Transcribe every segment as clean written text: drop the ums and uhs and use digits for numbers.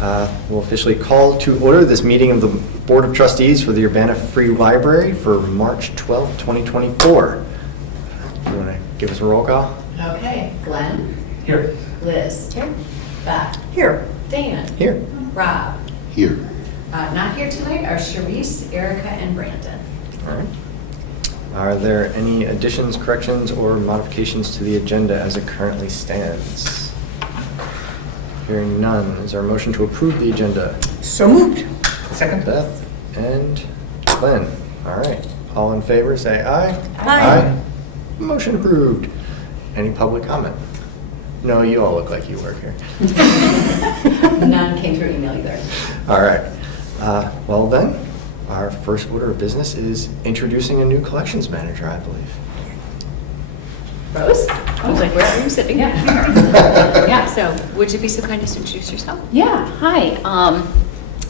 We'll officially call to order this meeting of the Board of Trustees for the Urbana Free Library for March 12th, 2024. You want to give us a roll call? Okay, Glenn? Here. Liz? Here. Beth? Here. Dan? Here. Rob? Here. Not here tonight are Sharice, Erica, and Brandon. All right. Are there any additions, corrections, or modifications to the agenda as it currently stands? Hearing none, is there a motion to approve the agenda? So moved. Second. Beth and Glenn. All right. All in favor, say aye. Aye. Motion approved. Any public comment? No, you all look like you work here. None came through email either. All right. Well then, our first order of business is introducing a new collections manager, I believe. Rose? I was like, where are you sitting? Yeah. Yeah, so would you be so kind as to introduce yourself? Yeah, hi.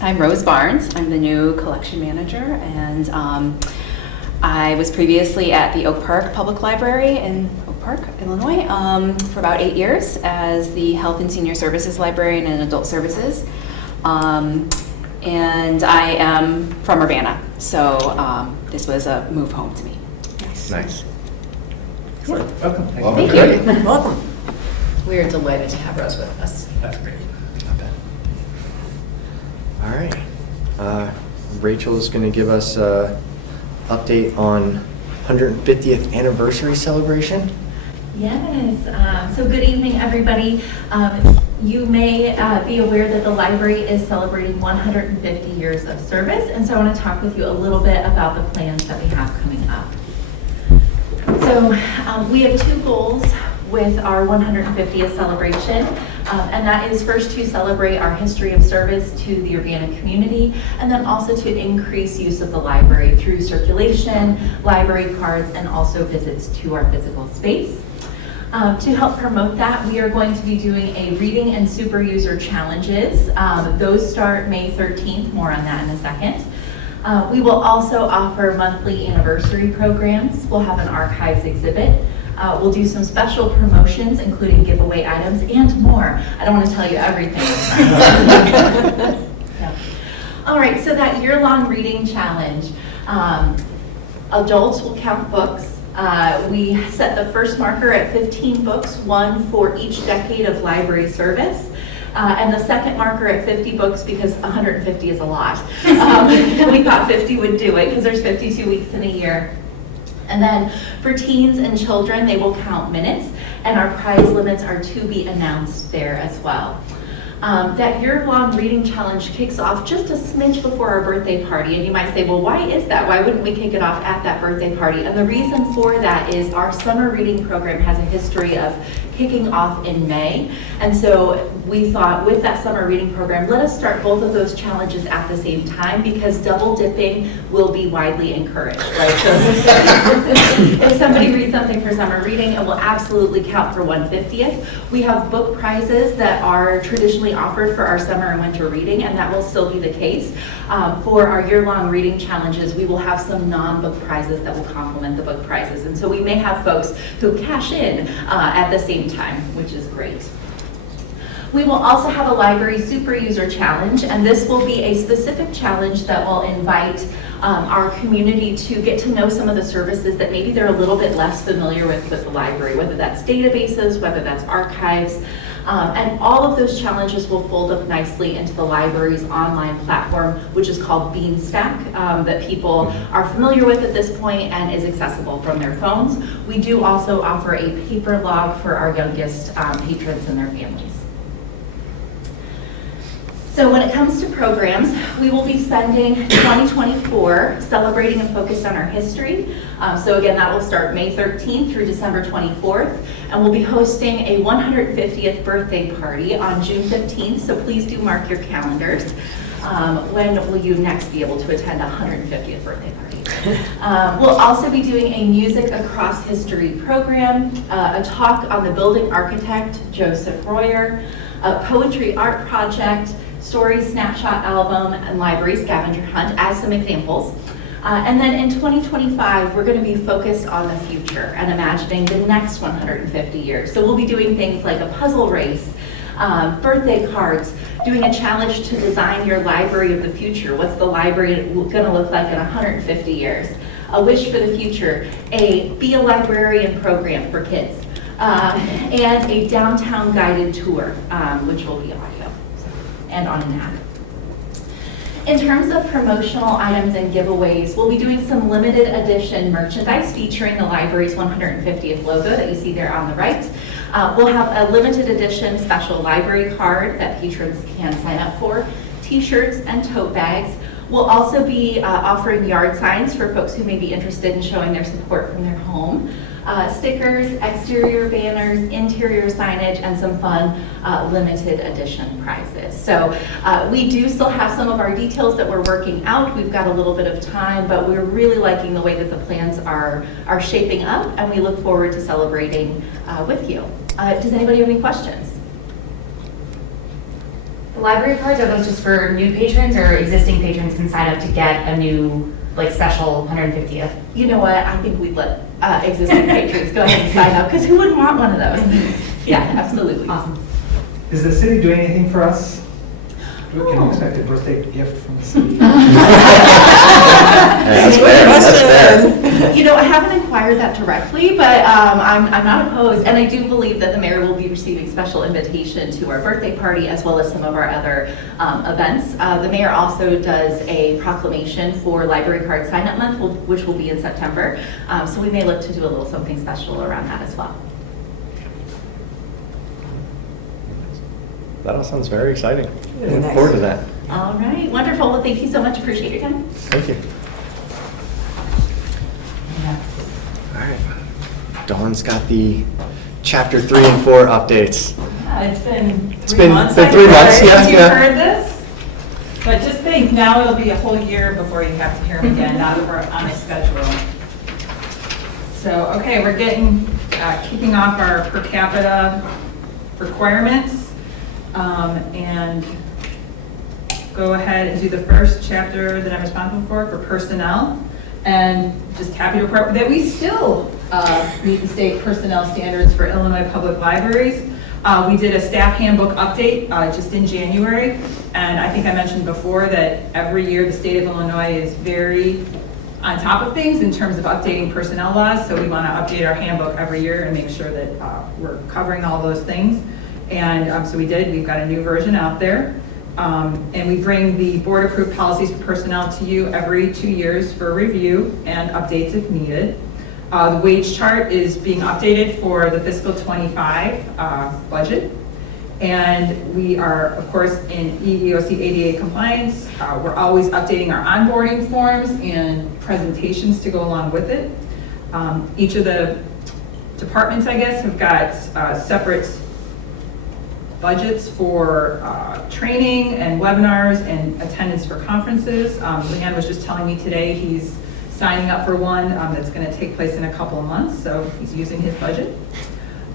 I'm Rose Barnes. I'm the new collection manager, and I was previously at the Oak Park Public Library in Oak Park, Illinois, for about 8 years as the Health and Senior Services Librarian and Adult Services. And I am from Urbana, so this was a move home to me. Nice. Welcome. Thank you. Welcome. We are delighted to have Rose with us. That's great. Not bad. All right. Rachel is going to give us an update on 150th anniversary celebration. Yes, so good evening, everybody. You may be aware that the library is celebrating 150 years of service, and so I want to talk with you a little bit about the plans that we have coming up. So we have two goals with our 150th celebration, and that is first to celebrate our history of service to the Urbana community, and then also to increase use of the library through circulation, library cards, and also visits to our physical space. To help promote that, we are going to be doing a reading and super user challenges. Those start May 13th, more on that in a second. We will also offer monthly anniversary programs. We'll have an archives exhibit. We'll do some special promotions, including giveaway items and more. I don't want to tell you everything. Yeah. All right, so that year-long reading challenge. Adults will count books. We set the first marker at 15 books, one for each decade of library service. And the second marker at 50 books because 150 is a lot. We thought 50 would do it because there's 52 weeks in a year. And then for teens and children, they will count minutes, and our prize limits are to be announced there as well. That year-long reading challenge kicks off just a smidge before our birthday party, and you might say, well, why is that? Why wouldn't we kick it off at that birthday party? And the reason for that is our summer reading program has a history of kicking off in May, and so we thought with that summer reading program, let us start both of those challenges at the same time because double dipping will be widely encouraged, right? So if somebody reads something for summer reading, it will absolutely count for 150th. We have book prizes that are traditionally offered for our summer and winter reading, and that will still be the case. For our year-long reading challenges, we will have some non-book prizes that will complement the book prizes, and so we may have folks who cash in at the same time, which is great. We will also have a library super user challenge, and this will be a specific challenge that will invite our community to get to know some of the services that maybe they're a little bit less familiar with the library, whether that's databases, whether that's archives. And all of those challenges will fold up nicely into the library's online platform, which is called Beanstack, that people are familiar with at this point and is accessible from their phones. We do also offer a paper log for our youngest patrons and their families. So when it comes to programs, we will be spending 2024 celebrating and focused on our history. So again, that will start May 13th through December 24th. And we'll be hosting a 150th birthday party on June 15th. So please do mark your calendars. When will you next be able to attend a 150th birthday party? We'll also be doing a Music Across History program, a talk on the building architect, Joseph Royer, a poetry art project, story snapshot album, and library scavenger hunt as some examples. And then in 2025, we're going to be focused on the future and imagining the next 150 years. So we'll be doing things like a puzzle race, birthday cards, doing a challenge to design your library of the future. What's the library going to look like in 150 years? A wish for the future, be a librarian program for kids, and a downtown guided tour, which will be audio and on an app. In terms of promotional items and giveaways, we'll be doing some limited edition merchandise featuring the library's 150th logo that you see there on the right. We'll have a limited edition special library card that patrons can sign up for, t-shirts and tote bags. We'll also be offering yard signs for folks who may be interested in showing their support from their home. Stickers, exterior banners, interior signage, and some fun limited edition prizes. So we do still have some of our details that we're working out. We've got a little bit of time, but we're really liking the way that the plans are shaping up, and we look forward to celebrating with you. Does anybody have any questions? The library cards, are those just for new patrons, or existing patrons can sign up to get a new, like, special 150th? You know what, I think we'd let existing patrons go ahead and sign up, because who wouldn't want one of those? Yeah, absolutely. Awesome. Is the city doing anything for us? Can we expect a birthday gift from the city? That's fair, that's fair. You know, I haven't inquired that directly, but I'm not opposed, and I do believe that the mayor will be receiving special invitation to our birthday party as well as some of our other events. The mayor also does a proclamation for Library Card Sign-Up Month, which will be in September, so we may look to do a little something special around that as well. That all sounds very exciting. Very Look nice. forward to that. All right, wonderful. Well, thank you so much. Appreciate your time. Thank you. All right. Dawn's got the chapter 3 and 4 updates. Yeah, it's been It's 3 been- months. been 3 months, yeah, Since you yeah. heard this. But just think, now it'll be a whole year before you have to hear them again, now that we're on a schedule. So, okay, we're kicking off our per capita requirements. And go ahead and do the first chapter that I'm responsible for personnel. And just happy to report that we still meet the state personnel standards for Illinois public libraries. We did a staff handbook update just in January. And I think I mentioned before that every year the state of Illinois is very on top of things in terms of updating personnel laws. So we want to update our handbook every year and make sure that we're covering all those things. And so we did. We've got a new version out there. And we bring the board-approved policies for personnel to you every 2 years for review and updates if needed. The wage chart is being updated for the fiscal 25 budget. And we are, of course, in EEOC ADA compliance. We're always updating our onboarding forms and presentations to go along with it. Each of the departments, I guess, have got separate budgets for training and webinars and attendance for conferences. Leanne was just telling me today he's signing up for one that's going to take place in a couple of months, so he's using his budget.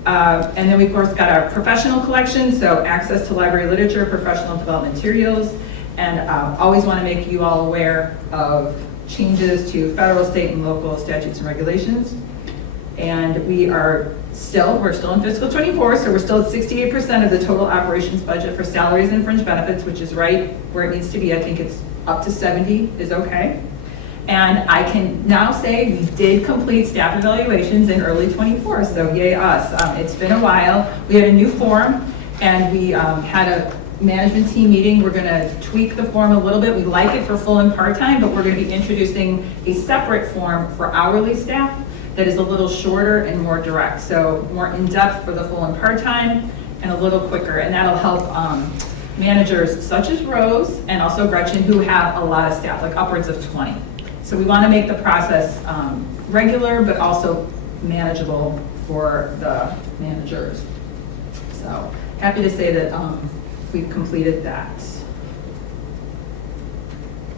And then we, of course, got our professional collection, so access to library literature, professional development materials, and always want to make you all aware of changes to federal, state, and local statutes and regulations. And we're still in fiscal 24, so we're still at 68% of the total operations budget for salaries and fringe benefits, which is right where it needs to be. I think it's up to 70 is okay. And I can now say we did complete staff evaluations in early 24, so yay us. It's been a while. We had a new form, and we had a management team meeting. We're going to tweak the form a little bit. We like it for full and part-time, but we're going to be introducing a separate form for hourly staff that is a little shorter and more direct, so more in-depth for the full and part-time and a little quicker, and that'll help managers such as Rose and also Gretchen who have a lot of staff, like upwards of 20. So we want to make the process regular but also manageable for the managers. So happy to say that we've completed that.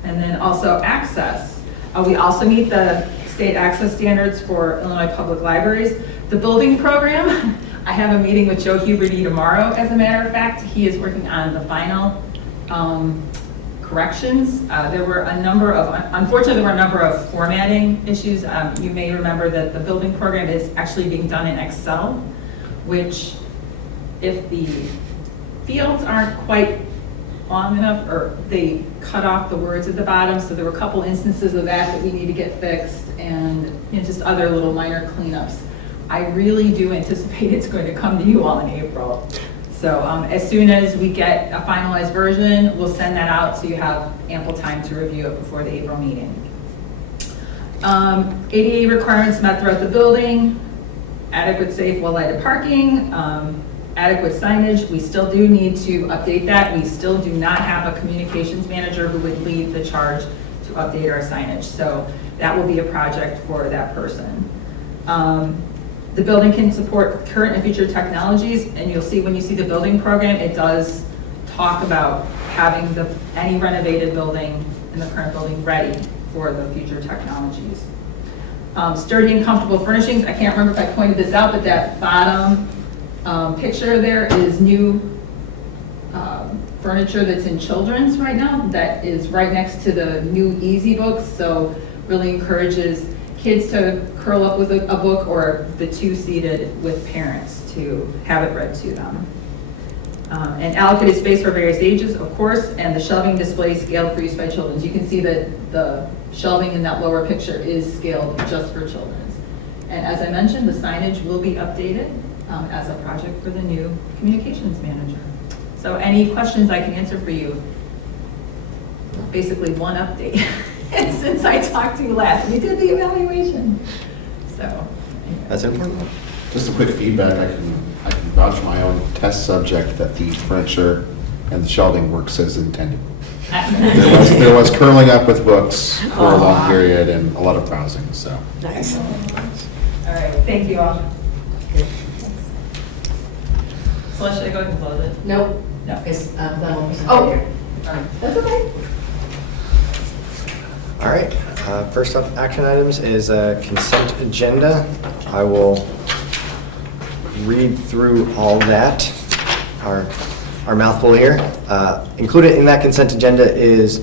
And then also access. We also meet the state access standards for Illinois public libraries. The building program, I have a meeting with Joe Huberty tomorrow, as a matter of fact. He is working on the final corrections. Unfortunately, there were a number of formatting issues. You may remember that the building program is actually being done in Excel, which if the fields aren't quite long enough, or they cut off the words at the bottom, so there were a couple instances of that we need to get fixed, and just other little minor cleanups. I really do anticipate it's going to come to you all in April. So as soon as we get a finalized version, we'll send that out so you have ample time to review it before the April meeting. ADA requirements met throughout the building, adequate, safe, well-lighted parking, adequate signage. We still do need to update that. We still do not have a communications manager who would lead the charge to update our signage. So that will be a project for that person. The building can support current and future technologies, and you'll see when you see the building program, it does talk about having any renovated building in the current building ready for the future technologies. Sturdy and comfortable furnishings. I can't remember if I pointed this out, but that bottom picture there is new furniture that's in children's right now that is right next to the new Easy books. So really encourages kids to curl up with a book, or the two-seated with parents to have it read to them. And allocated space for various ages, of course, and the shelving display scaled for use by children. You can see that the shelving in that lower picture is scaled just for children's. And as I mentioned, the signage will be updated as a project for the new communications manager. So any questions I can answer for you? Basically one update since I talked to you last. We did the evaluation. So anyway. That's important. Just a quick feedback, I can vouch for my own test subject that the furniture and the shelving works as intended. There was curling up with books for a long period and a lot of browsing, so. Nice. All right, thank you all. So should I go ahead and close it? Nope. No. Because Glenn will be. Oh, here. all right, that's okay. All right, first up, action items is a consent agenda. I will read through all that, our mouthful here. Included in that consent agenda is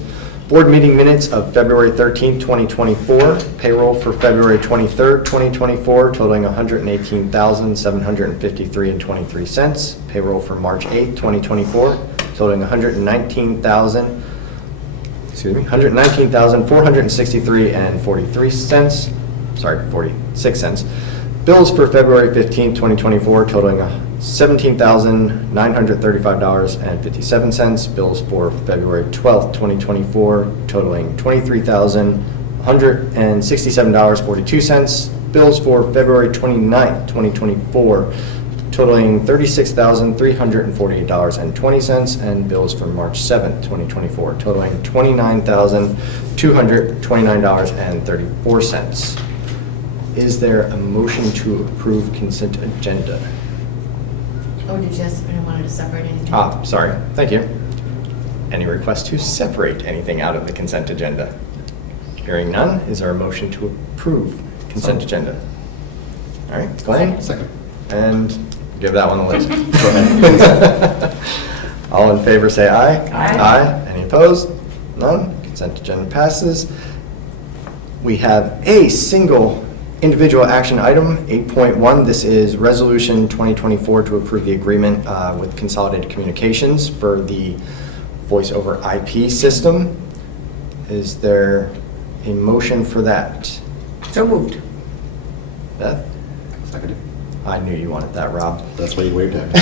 board meeting minutes of February 13th, 2024, payroll for February 23rd, 2024, totaling $118,753.23, payroll for March 8th, 2024, totaling $119,463.43, sorry, 46 cents. Bills for February 15th, 2024, totaling $17,935.57. Bills for February 12th, 2024, totaling $23,167.42. Bills for February 29th, 2024, totaling $36,348.20, and bills for March 7th, 2024, totaling $29,229.34. Is there a motion to approve consent agenda? Oh, did you ask if anyone wanted to separate anything? Sorry, thank you. Any request to separate anything out of the consent agenda? Hearing none, is there a motion to approve consent agenda? All right, Glenn? Second. And give that one a list. Go ahead. All in favor, say aye. Aye. Aye. Any opposed? None. Consent agenda passes. We have a single individual action item, 8.1. This is Resolution 2024 to approve the agreement with Consolidated Communications for the voice over IP system. Is there a motion for that? So moved. Beth? Seconded. I knew you wanted that, Rob. That's why you waved at me.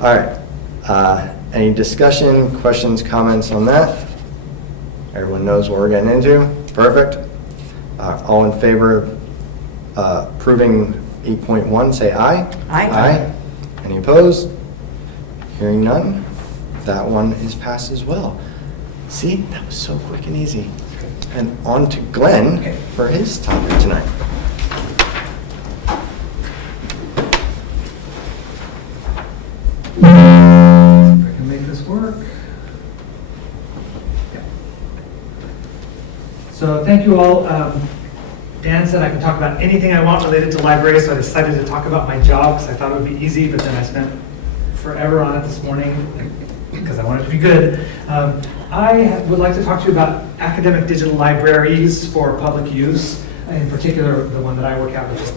All right. Any discussion, questions, comments on that? Everyone knows what we're getting into? Perfect. All in favor of approving 8.1, say aye. Aye. Aye. Any opposed? Hearing none, that one is passed as well. See, that was so quick and easy. And on to Glenn for his topic tonight. If I can make this work. Yeah. So thank you all. Dan said I can talk about anything I want related to libraries, so I decided to talk about my job because I thought it would be easy, but then I spent forever on it this morning because I wanted it to be good. I would like to talk to you about academic digital libraries for public use, in particular the one that I work at, which is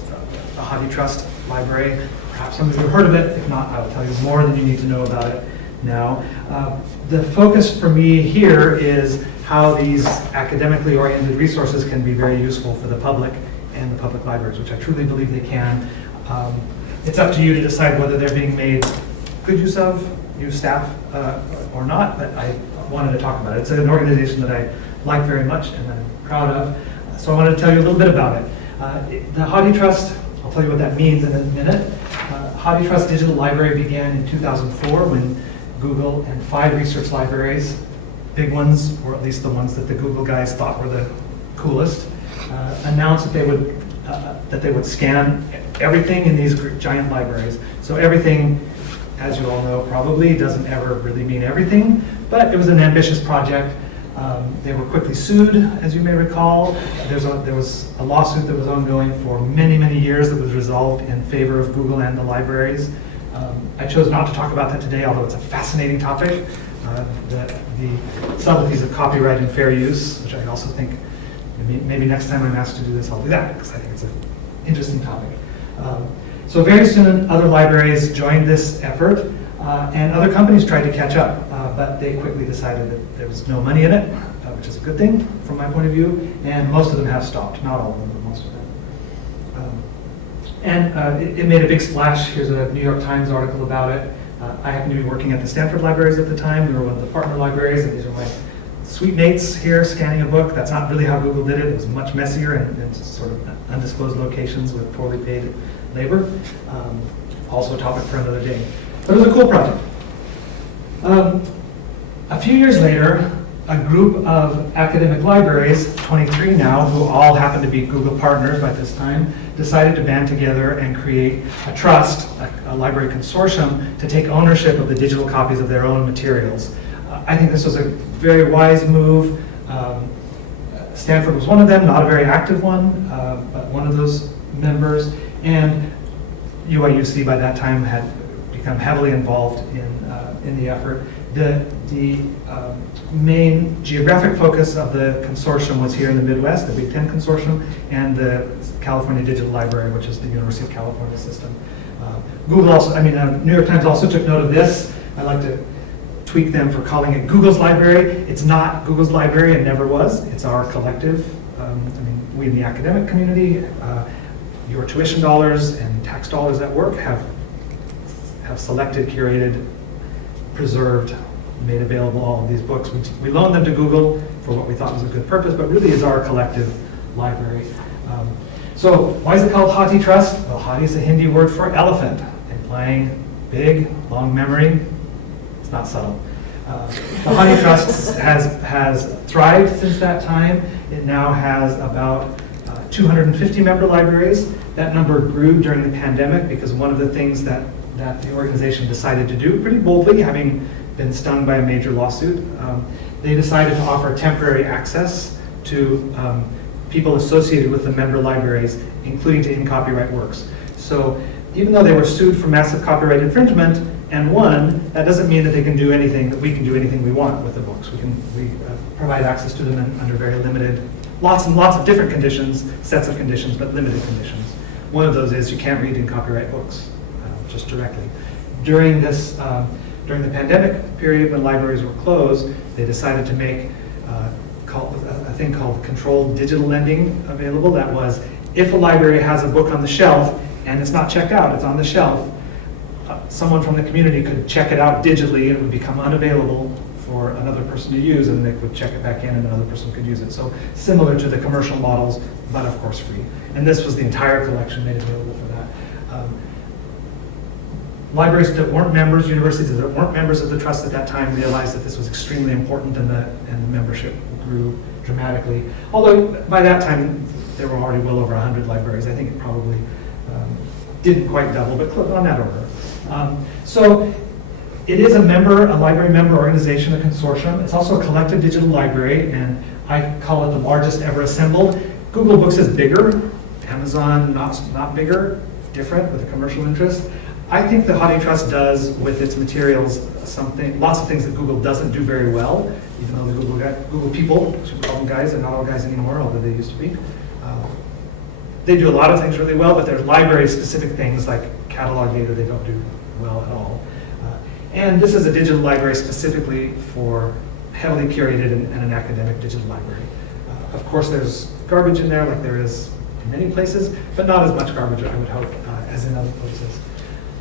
the Hobby Trust Library. Perhaps some of you have heard of it. If not, I'll tell you more than you need to know about it now. The focus for me here is how these academically oriented resources can be very useful for the public and the public libraries, which I truly believe they can. It's up to you to decide whether they're being made good use of, you staff, or not, but I wanted to talk about it. It's an organization that I like very much and I'm proud of, so I wanted to tell you a little bit about it. The HathiTrust, I'll tell you what that means in a minute. HathiTrust Digital Library began in 2004 when Google and 5 research libraries, big ones, or at least the ones that the Google guys thought were the coolest, announced that they would scan everything in these giant libraries. So everything, as you all know, probably doesn't ever really mean everything, but it was an ambitious project. They were quickly sued, as you may recall. There was a lawsuit that was ongoing for many, many years that was resolved in favor of Google and the libraries. I chose not to talk about that today, although it's a fascinating topic. The subtleties of copyright and fair use, which I also think maybe next time I'm asked to do this, I'll do that, because I think it's an interesting topic. So very soon, other libraries joined this effort, and other companies tried to catch up, but they quickly decided that there was no money in it, which is a good thing from my point of view, and most of them have stopped. Not all of them, but most of them. It made a big splash. Here's a New York Times article about it. I happened to be working at the Stanford libraries at the time. We were one of the partner libraries, and these are my suite mates here scanning a book. That's not really how Google did it. It was much messier and sort of undisclosed locations with poorly paid labor. Also a topic for another day. But it was a cool project. A few years later, a group of academic libraries, 23 now, who all happen to be Google partners by this time, decided to band together and create a trust, a library consortium, to take ownership of the digital copies of their own materials. I think this was a very wise move. Stanford was one of them, not a very active one, but one of those members. And UIUC by that time had become heavily involved in the effort. The main geographic focus of the consortium was here in the Midwest, the Big Ten Consortium, and the California Digital Library, which is the University of California system. Google also, New York Times also took note of this. I like to tweak them for calling it Google's library. It's not Google's library, it never was. It's our collective. We in the academic community, your tuition dollars and tax dollars at work have selected, curated, preserved, made available all of these books. We loaned them to Google for what we thought was a good purpose, but really is our collective library. So why is it called HathiTrust? Well, Hathi is a Hindi word for elephant, implying big, long memory. It's not subtle. The HathiTrust has thrived since that time. It now has about 250 member libraries. That number grew during the pandemic because one of the things that the organization decided to do, pretty boldly, having been stung by a major lawsuit, they decided to offer temporary access to people associated with the member libraries, including to in-copyright works. So even though they were sued for massive copyright infringement and won, that doesn't mean that they can do anything, that we can do anything we want with the books. We provide access to them under very limited, lots and lots of different conditions, sets of conditions, but limited conditions. One of those is you can't read in copyright books just directly. During the pandemic period when libraries were closed, they decided to make a thing called controlled digital lending available. That was, if a library has a book on the shelf and it's not checked out, it's on the shelf, someone from the community could check it out digitally and it would become unavailable for another person to use, and they would check it back in and another person could use it. So similar to the commercial models, but of course free. And this was the entire collection made available for that. Libraries that weren't members, universities that weren't members of the trust at that time realized that this was extremely important, and the membership grew dramatically. Although by that time there were already well over 100 libraries. I think it probably didn't quite double, but on that order. So it is a library member organization, a consortium. It's also a collective digital library, and I call it the largest ever assembled. Google Books is bigger, Amazon not bigger, different with a commercial interest. I think the HathiTrust does with its materials lots of things that Google doesn't do very well, even though the Google people, which we call them guys, they're not all guys anymore, although they used to be. They do a lot of things really well, but there's library-specific things like catalog data, they don't do well at all. And this is a digital library specifically for heavily curated and an academic digital library. Of course, there's garbage in there like there is in many places, but not as much garbage, I would hope, as in other places.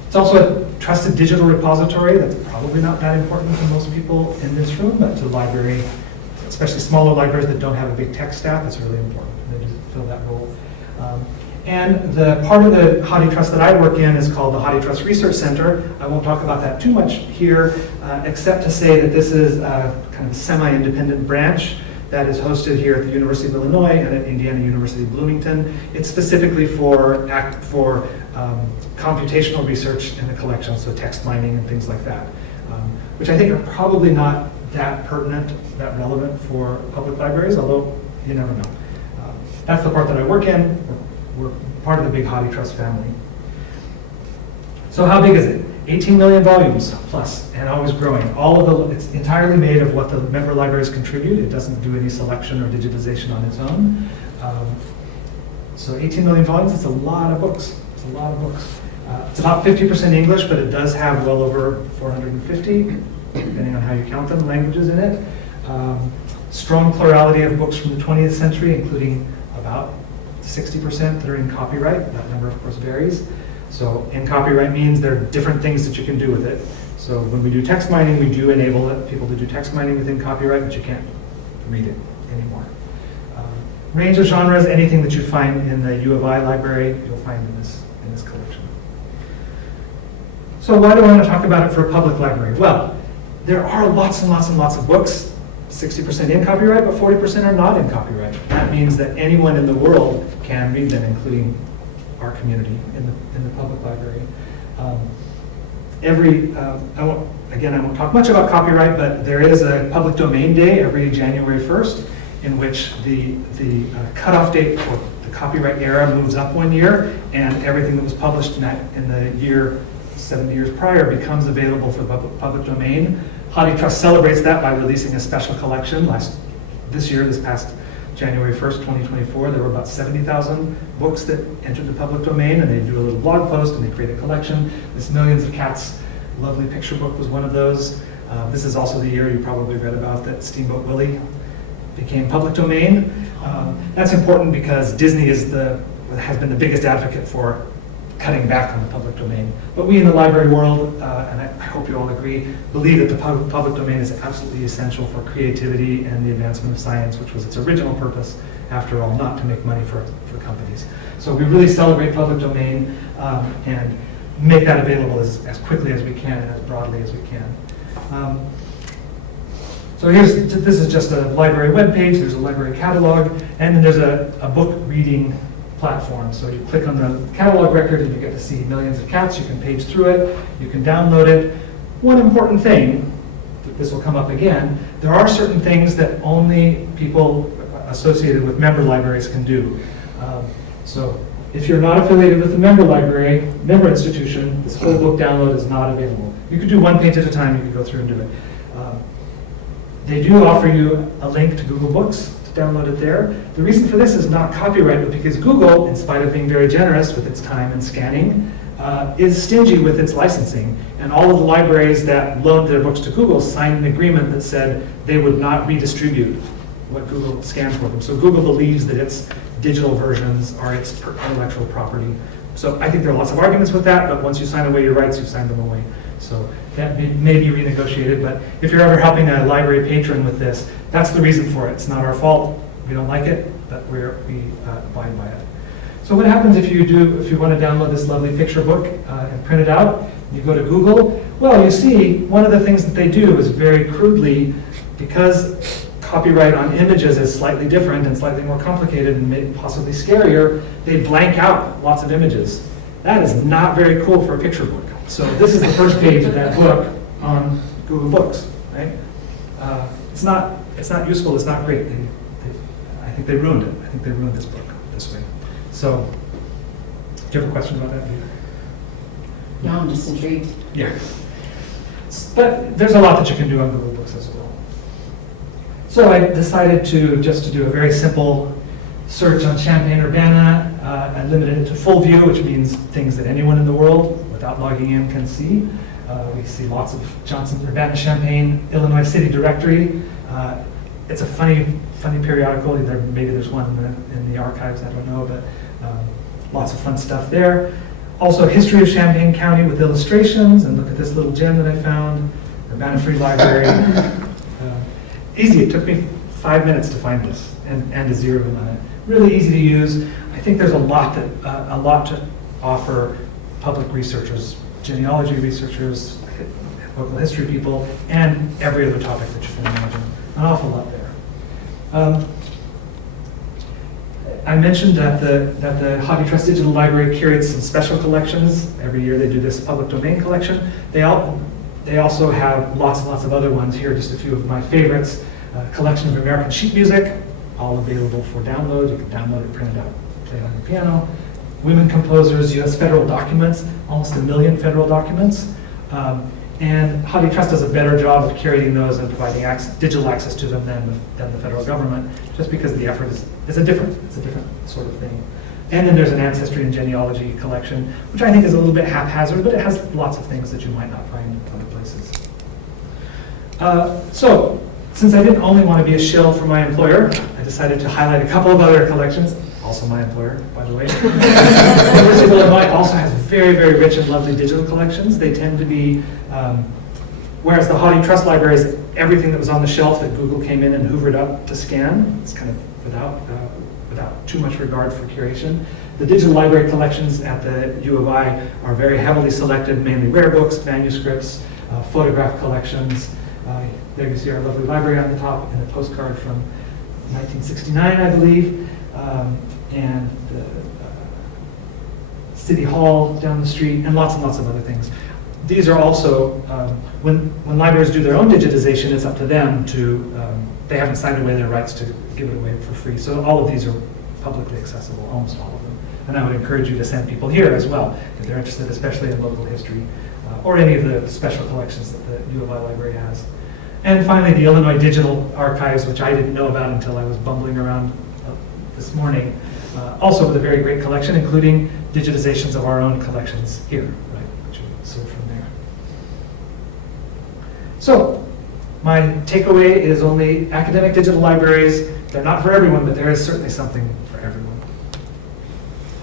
It's also a trusted digital repository. That's probably not that important to most people in this room, but to the library, especially smaller libraries that don't have a big tech staff, it's really important. They do fill that role. And the part of the HathiTrust that I work in is called the HathiTrust Research Center. I won't talk about that too much here, except to say that this is a kind of semi-independent branch that is hosted here at the University of Illinois and at Indiana University Bloomington. It's specifically for computational research in the collection, so text mining and things like that, which I think are probably not that pertinent, that relevant for public libraries, although you never know. That's the part that I work in. We're part of the big HathiTrust family. So how big is it? 18 million volumes plus, and always growing. It's entirely made of what the member libraries contribute. It doesn't do any selection or digitization on its own. So 18 million volumes, it's a lot of books. It's a lot of books. It's about 50% English, but it does have well over 450, depending on how you count them, languages in it. Strong plurality of books from the 20th century, including about 60% that are in copyright. That number, of course, varies. So in copyright means there are different things that you can do with it. So when we do text mining, we do enable people to do text mining within copyright, but you can't read it anymore. Range of genres, anything that you'd find in the U of I library, you'll find in this collection. So why do I want to talk about it for a public library? Well, there are lots and lots and lots of books, 60% in copyright, but 40% are not in copyright. That means that anyone in the world can read them, including our community in the public library. I won't talk much about copyright, but there is a public domain day every January 1st in which the cutoff date for the copyright era moves up 1 year, and everything that was published in the year 70 years prior becomes available for the public domain. HathiTrust celebrates that by releasing a special collection. This past January 1st, 2024, there were about 70,000 books that entered the public domain, and they do a little blog post and they create a collection. This Millions of Cats lovely picture book was one of those. This is also the year you probably read about that Steamboat Willie became public domain. That's important because Disney has been the biggest advocate for cutting back on the public domain. But we in the library world, and I hope you all agree, believe that the public domain is absolutely essential for creativity and the advancement of science, which was its original purpose, after all, not to make money for companies. So we really celebrate public domain and make that available as quickly as we can and as broadly as we can. So this is just a library webpage, there's a library catalog, and then there's a book reading platform. So you click on the catalog record and you get to see Millions of Cats. You can page through it, you can download it. One important thing, this will come up again, there are certain things that only people associated with member libraries can do. So if you're not affiliated with a member institution, this whole book download is not available. You could do one page at a time, you could go through and do it. They do offer you a link to Google Books to download it there. The reason for this is not copyright, but because Google, in spite of being very generous with its time and scanning, is stingy with its licensing. And all of the libraries that loaned their books to Google signed an agreement that said they would not redistribute what Google scanned for them. So Google believes that its digital versions are its intellectual property. So I think there are lots of arguments with that, but once you sign away your rights, you've signed them away. So that may be renegotiated, but if you're ever helping a library patron with this, that's the reason for it. It's not our fault. We don't like it, but we abide by it. So what happens if you want to download this lovely picture book and print it out? You go to Google. Well, you see, one of the things that they do is very crudely, because copyright on images is slightly different and slightly more complicated and maybe possibly scarier, they blank out lots of images. That is not very cool for a picture book. So this is the first page of that book on Google Books, right? It's not useful. It's not great. I think they ruined it. I think they ruined this book this way. So, do you have a question about that, Peter? No, I'm just intrigued. Yeah. But there's a lot that you can do on Google Books as well. So I decided to do a very simple search on Champaign Urbana. I limited it to full view, which means things that anyone in the world, without logging in can see. We see lots of Johnson, Urbana, Champaign, Illinois City Directory. It's a funny periodical. Maybe there's one in the archives, I don't know, but lots of fun stuff there. Also, history of Champaign County with illustrations, and look at this little gem that I found, Urbana Free Library. Easy, it took me 5 minutes to find this and to zero in on it. Really easy to use. I think there's a lot to offer public researchers, genealogy researchers, local history people, and every other topic that you can imagine. An awful lot there. I mentioned that the Hobby Trust Digital Library curates some special collections. Every year they do this public domain collection. They also have lots and lots of other ones. Here are just a few of my favorites. Collection of American sheet music, all available for download. You can download it, print it out, play it on your piano. Women composers, U.S. federal documents, almost 1 million federal documents. And Hobby Trust does a better job of curating those and providing digital access to them than the federal government, just because the effort is a different sort of thing. And then there's an ancestry and genealogy collection, which I think is a little bit haphazard, but it has lots of things that you might not find in other places. So, since I didn't only want to be a shill for my employer, I decided to highlight a couple of other collections, also my employer, by the way. The University of Illinois also has very, very rich and lovely digital collections. They tend to be, whereas the Hobby Trust Library is everything that was on the shelf that Google came in and hoovered up to scan. It's kind of without too much regard for curation. The digital library collections at the U of I are very heavily selected, mainly rare books, manuscripts, photograph collections. There you see our lovely library on the top and a postcard from 1969, I believe. And the City Hall down the street, and lots of other things. These are also, when libraries do their own digitization, it's up to them to, they haven't signed away their rights to give it away for free. So all of these are publicly accessible, almost all of them. And I would encourage you to send people here as well, if they're interested, especially in local history, or any of the special collections that the U of I library has. And finally, the Illinois Digital Archives, which I didn't know about until I was bumbling around this morning, also with a very great collection, including digitizations of our own collections here, right, which we serve from there. So, my takeaway is only academic digital libraries. They're not for everyone, but there is certainly something for everyone.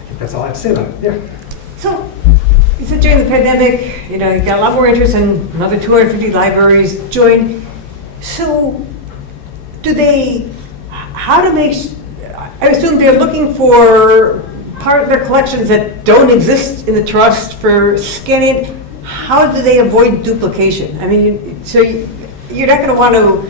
I think that's all I have to say about it. Yeah. So, you said during the pandemic, you got a lot more interest in another 250 libraries joined. So, I assume they're looking for part of their collections that don't exist in the trust for scanning. How do they avoid duplication? I mean, so you're not going to want to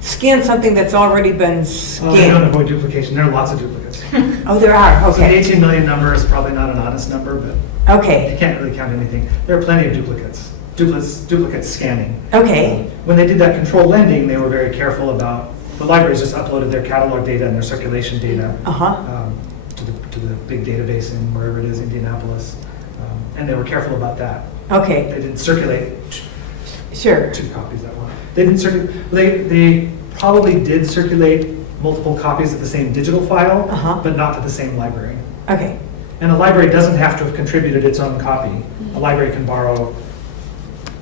scan something that's already been scanned. Well, they don't avoid duplication. There are lots of duplicates. Oh, there are, So the okay. 18 million number is probably not an honest number, but you Okay, can't really count anything. There are plenty of duplicate scanning. okay, When they did that control lending, they were very careful about, the libraries just uploaded their catalog data and their circulation data uh-huh, to the big database in wherever it is, Indianapolis. And they were careful about that. okay, They didn't circulate sure, 2 copies at once. They didn't circulate, they probably did circulate multiple copies of the same digital file, Uh-huh. but not to the same library. okay, And a library doesn't have to have contributed its own copy. A library can borrow,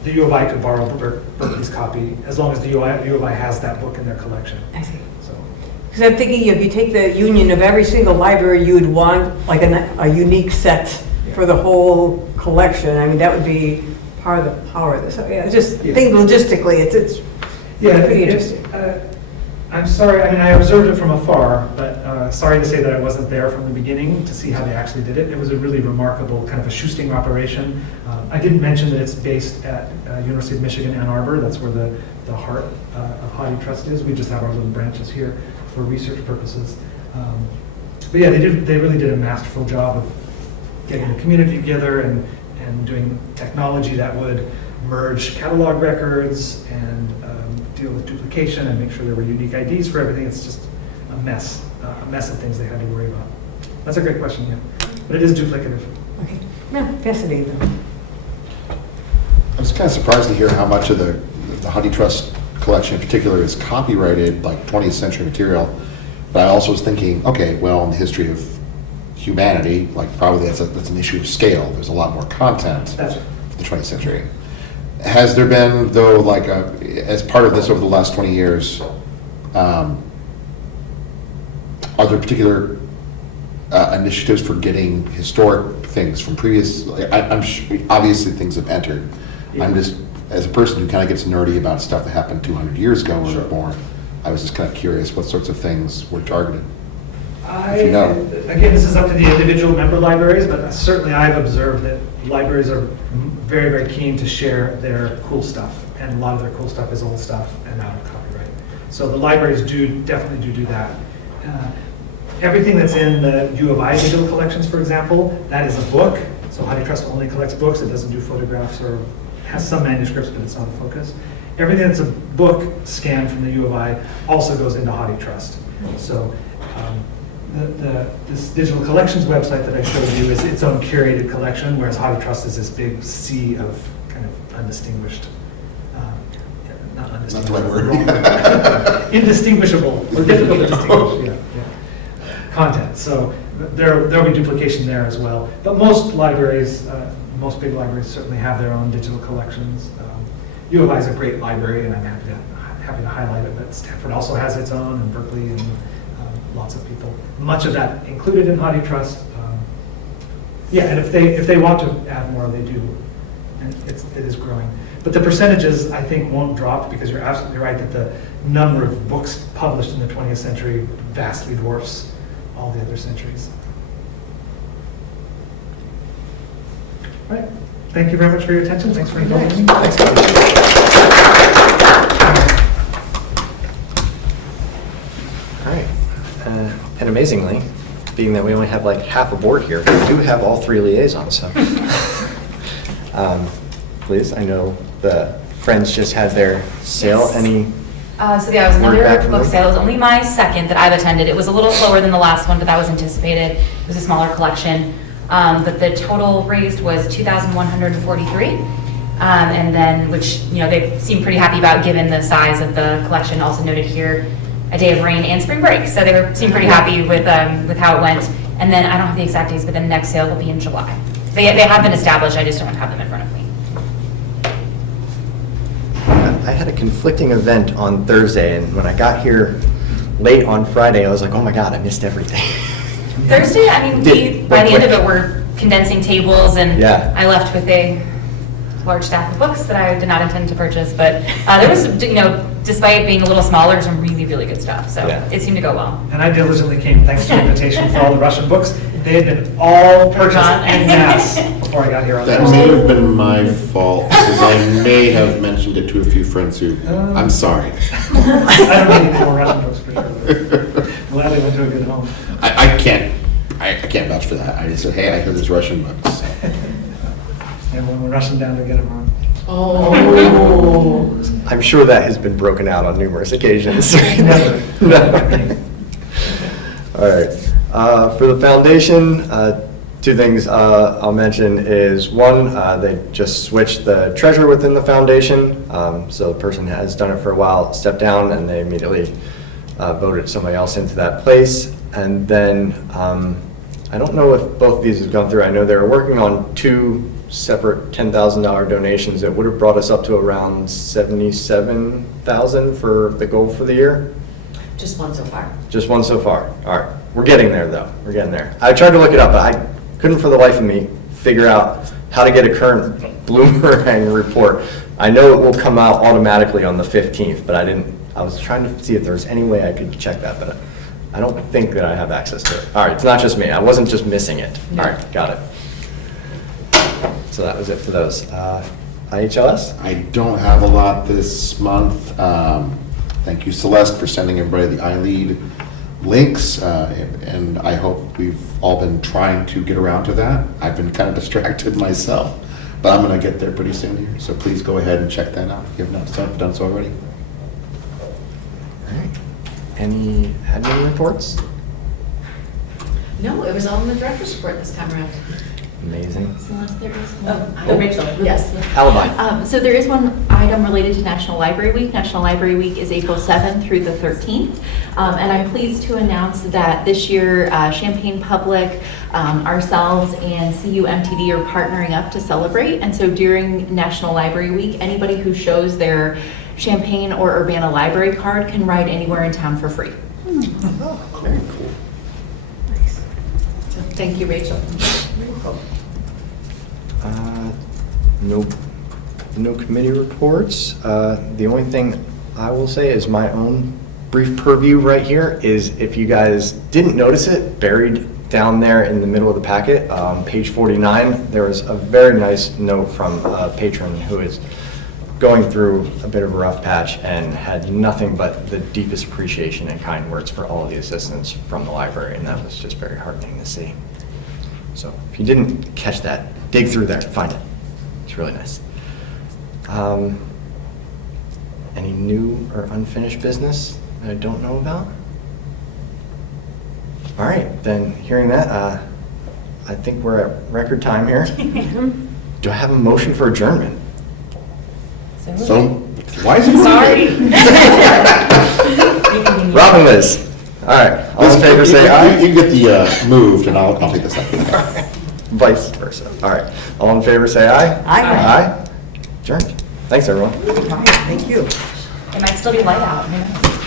the U of I could borrow Berkeley's copy, as long as the U of I has that book in their collection. I see. So, Because I'm thinking if you take the union of every single library, you would want like a unique set for the whole collection. I mean, that would be part of the power of this. So, yeah, just Yeah. think logistically, it's yeah, pretty it's- interesting. I'm sorry, I mean, I observed it from afar, but sorry to say that I wasn't there from the beginning to see how they actually did it. It was a really remarkable kind of a shoestring operation. I didn't mention that it's based at University of Michigan, Ann Arbor. That's where the heart of Hobby Trust is. We just have our little branches here for research purposes. But yeah, they really did a masterful job of getting the community together and doing technology that would merge catalog records and deal with duplication and make sure there were unique IDs for everything. It's just a mess of things they had to worry about. That's a great question, yeah. But it is duplicative. Okay, yeah, fascinating. I was kind of surprised to hear how much of the Hobby Trust collection in particular is copyrighted, like 20th century material. But I also was thinking, okay, well, in the history of humanity, like probably that's an issue of scale. There's a lot more content That's right. for the 20th century. Has there been, though, like as part of this over the last 20 years, are there particular initiatives for getting historic things from previous, I'm sure, obviously things have entered. I'm just, as a person who kind of gets nerdy about stuff that happened 200 years ago or more, I was just kind of curious what sorts of things were targeted. If you know. Again, this is up to the individual member libraries, but certainly I've observed that libraries are very, very keen to share their cool stuff. And a lot of their cool stuff is old stuff and out of copyright. So the libraries definitely do that. Everything that's in the U of I digital collections, for example, that is a book. So Honey Trust only collects books. It doesn't do photographs or has some manuscripts, but it's not a focus. Everything that's a book scanned from the U of I also goes into Honey Trust. So this digital collections website that I showed you is its own curated collection, whereas Honey Trust is this big sea of kind of undistinguished, not undistinguished, Not the right word. indistinguishable, or difficult to distinguish, content. So there'll be duplication there as well. But most libraries, most big libraries certainly have their own digital collections. U of I is a great library, and I'm happy to highlight it, but Stanford also has its own, and Berkeley, and lots of people. Much of that included in Honey Trust. And if they want to add more, they do, and it is growing. But the percentages, I think, won't drop, because you're absolutely right that the number of books published in the 20th century vastly dwarfs all the other centuries. All right. Thank you very much for your attention. Thanks for inviting me. Thanks. All right. And amazingly, being that we only have like half a board here, we do have all three liaisons. So, please, I know the Friends just had their sale. Yes. Any? So yeah, it was Word back another from book them? sale. It was only my second that I've attended. It was a little slower than the last one, but that was anticipated. It was a smaller collection. But the total raised was $2,143. And then, which, they seem pretty happy about given the size of the collection. Also noted here, a day of rain and spring break. So they seemed pretty happy with how it went. And then, I don't have the exact dates, but the next sale will be in July. They have been established, I just don't have them in front of me. I had a conflicting event on Thursday, and when I got here late on Friday, I was like, oh my God, I missed everything. Thursday, I mean, by the end of it, we're condensing tables, and Yeah. I left with a large stack of books that I did not intend to purchase, but there was, despite being a little smaller, some really, really good stuff, so Yeah. it seemed to go well. And I diligently came, thanks to your invitation, for all the Russian books. They had been all purchased en masse before I got here on That Thursday. may have been my fault, because I may have mentioned it to a few friends who, I'm sorry. I don't need more Russian books for sure. Glad they went to a good home. I can't vouch for that. I just said, hey, I heard there's Russian books. So. And when we're rushing down to get them on. Oh. I'm sure that has been broken out on numerous occasions. Never. No. All right. For the foundation, two things I'll mention is one, they just switched the treasurer within the foundation. So the person has done it for a while, stepped down, and they immediately voted somebody else into that place. And then I don't know if both of these have gone through. I know they were working on two separate $10,000 donations that would have brought us up to around $77,000 for the goal for the year. Just one so far. Just one so far. All right. We're getting there, though. We're getting there. I tried to look it up, but I couldn't for the life of me figure out how to get a current Bloomerang report. I know it will come out automatically on the 15th, but I was trying to see if there was any way I could check that, but I don't think that I have access to it. All right. It's not just me. I wasn't just missing it. All right. Got it. So that was it for those. IHLS? I don't have a lot this month. Thank you, Celeste, for sending everybody the iLead links, and I hope we've all been trying to get around to that. I've been kind of distracted myself, but I'm going to get there pretty soon here. So please go ahead and check that out if you have not done so already. All right. Any admin reports? No, it was all in the director's report this time around. Amazing. Unless there is Oh, Rachel, yes. Alibi. So there is one item related to National Library Week. National Library Week is April 7th through the 13th. And I'm pleased to announce that this year Champaign Public, ourselves, and CUMTD are partnering up to celebrate. And so during National Library Week, anybody who shows their Champaign or Urbana library card can ride anywhere in town for free. Oh, very cool. So thank you, Rachel. No committee reports. The only thing I will say is my own brief purview right here is, if you guys didn't notice it, buried down there in the middle of the packet, page 49, there was a very nice note from a patron who is going through a bit of a rough patch and had nothing but the deepest appreciation and kind words for all of the assistance from the library, and that was just very heartening to see. So if you didn't catch that, dig through there, find it. It's really nice. Any new or unfinished business that I don't know about? All right, then hearing that, I think we're at record time here. Do I have a motion for adjournment? So, why is it? Sorry. Rob and Liz. All right, all in favor say aye. You can get the moved, and I'll take the second. Vice versa. All right, all in favor say aye. Aye. Aye. Adjourned. Thanks, everyone. Thank you. It might still be light out, who knows?